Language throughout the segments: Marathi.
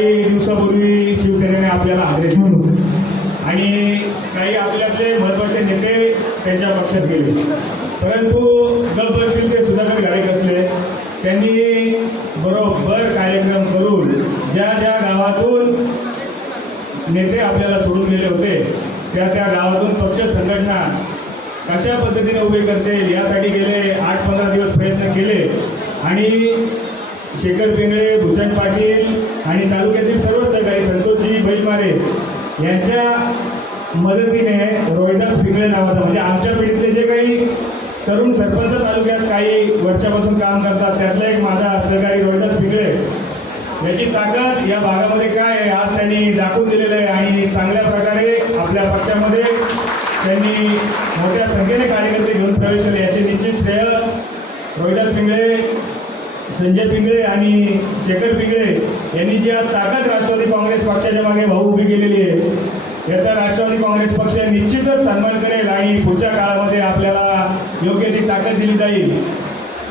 काही दिवसापूर्वी शिवसेनेने आपल्याला आदेश म्हणून आणि काही आपल्यातले महत्त्वाचे नेते त्यांच्या पक्षात गेले. परंतु गप बसतील ते सुधाकर गायक असले त्यांनी बरोबर कार्यक्रम करून ज्या ज्या गावातून नेते आपल्याला सोडून गेले होते त्या त्या गावातून पक्ष संघटना कशा पद्धतीने उभे करते यासाठी गेले आठ पंधरा दिवस प्रयत्न केले. आणि शेखर पिंगळे आणि तालुक्यातील सर्व सहकारी संतोषजी बैलमारे यांच्या मदतीने रोहिदास पिंगळे नावाचा म्हणजे आमच्या पिढीतले जे काही तरुण सरपंच तालुक्यात काही वर्षापासून काम करतात त्यातला एक माझा सहकारी रोहिदास पिंगळे. याची ताकद या भागामध्ये काय आहे आज त्यांनी दाखवून दिलेलं आहे आणि चांगल्या प्रकारे आपल्या पक्षामध्ये त्यांनी मोठ्या संख्येने कार्यकर्ते घेऊन प्रवेश केले. याचे निश्चित श्रेय रोहिदास पिंगळे संजय पिंगळे आणि शेखर पिंगळे यांनी जी आज ताकद राष्ट्रवादी काँग्रेस पक्षाच्या मागे भाऊ उभी केलेली आहे याचा राष्ट्रवादी काँग्रेस पक्ष निश्चितच सन्मान करेल आणि पुढच्या काळामध्ये आपल्याला योग्य ती ताकद दिली जाईल.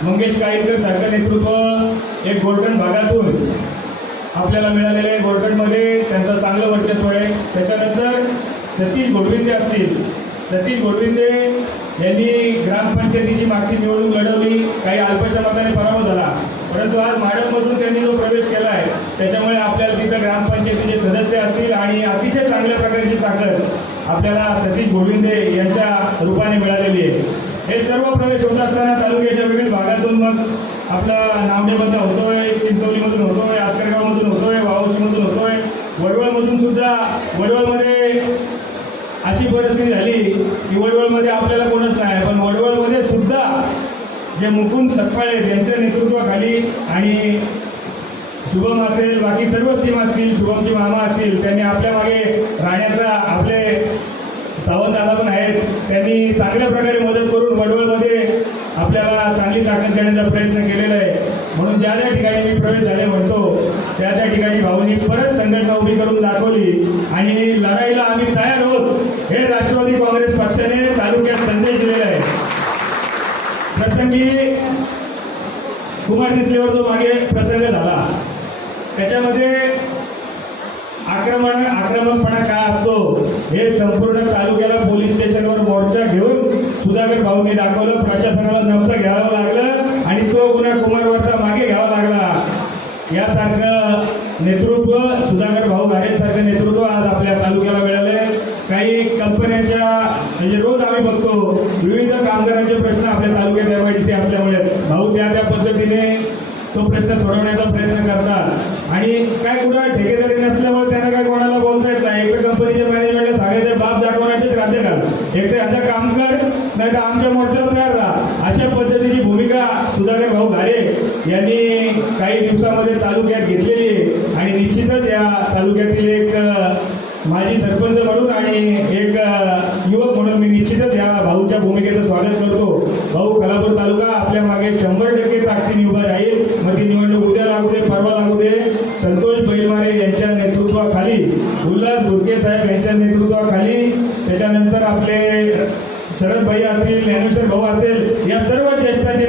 मंगेश काईकर सारखं नेतृत्व एक गोरटण भागातून आपल्याला मिळालेले आहे त्यांचं चांगलं वर्चस्व आहे. त्याच्यानंतर सतीश गोडविंदे असतील. सतीश गोडविंदे यांनी ग्रामपंचायतीची मागची निवडणूक लढवली. काही अल्पशा मताने पराभव झाला परंतु आज माडपमधून त्यांनी जो प्रवेश केला आहे त्याच्यामुळे आपल्याला तिथं ग्रामपंचायतीचे सदस्य असतील आणि अतिशय चांगल्या प्रकारची ताकद आपल्याला सतीश गोविंदे यांच्या रूपाने मिळालेली आहे. हे सर्व प्रवेश होत असताना तालुक्याच्या विविध भागातून मग आपला नामदेबंद होतोय चिंचवलीमधून होतोय आतकरगावमधून होतोय वावशीमधून होतोय. वडवळमधून सुद्धा वडवळमध्ये अशी परिस्थिती झाली की वडवळमध्ये आपल्याला कोणच नाही पण वडवळमध्ये सुद्धा जे मुकुंद सकाळे यांच्या नेतृत्वाखाली आणि शुभम असेल बाकी सर्वच टीम असतील शुभमची मामा असतील त्यांनी आपल्या मागे राहण्याचा आपले सावंत दादा पण आहेत. त्यांनी चांगल्या प्रकारे मदत करून वडवळमध्ये आपल्याला चांगली ताकद देण्याचा प्रयत्न केलेला आहे. म्हणून ज्या ज्या ठिकाणी मी प्रवेश झाले म्हणतो त्या त्या ठिकाणी भाऊनी परत संघटना उभी करून दाखवली आणि लढाईला आम्ही तयार आहोत हे राष्ट्रवादी काँग्रेस पक्षाने तालुक्यात संदेश दिलेला आहे. प्रसंगी कुमार दिसल्यावर जो त्याच्यामध्ये आक्रमण आक्रमकपणा का असतो हे संपूर्ण तालुक्याला पोलीस स्टेशनवर मोर्चा घेऊन सुधाकर भाऊंनी दाखवलं प्रशासनाला नमतं घ्यावं लागलं आणि तो गुन्हा कुमारवरचा मागे घ्यावा लागला. यासारखं नेतृत्व सुधाकर भाऊ सारखं नेतृत्व आज आपल्या तालुक्याला मिळालंय. काही कंपन्यांच्या म्हणजे रोज आम्ही बघतो विविध कामगारांचे प्रश्न आपल्या तालुक्यात एम आय डी सी असल्यामुळे. भाऊ त्या त्या पद्धतीने तो प्रश्न सोडवण्याचा प्रयत्न करतात. आणि काय कुठं ठेकेदारी नसल्यामुळे त्यांना काय कोणाला बोलता येत नाही. एकटं कंपनीच्या मॅनेजमेंटला सांगायचे बाप दाखवण्याचेच राज्य घाल एकटे आता काम कर नाही तर आमच्या मोर्चाला तयार राहा. अशा पद्धतीची भूमिका सुधाकर भाऊ घारे यांनी काही दिवसामध्ये तालुक्यात घेतलेली आहे. आणि निश्चितच या तालुक्यातील एक माजी सरपंच म्हणून आणि एक युवक म्हणून मी निश्चितच या भाऊच्या भूमिकेचं स्वागत करतो. भाऊ खलापूर तालुका आपल्या मागे शंभर टक्के उल्हास भुरके साहेब यांच्या नेतृत्वाखाली त्याच्यानंतर आपले शरद भाई असतील ज्ञानेश्वर भाऊ असेल या सर्व ज्येष्ठांच्या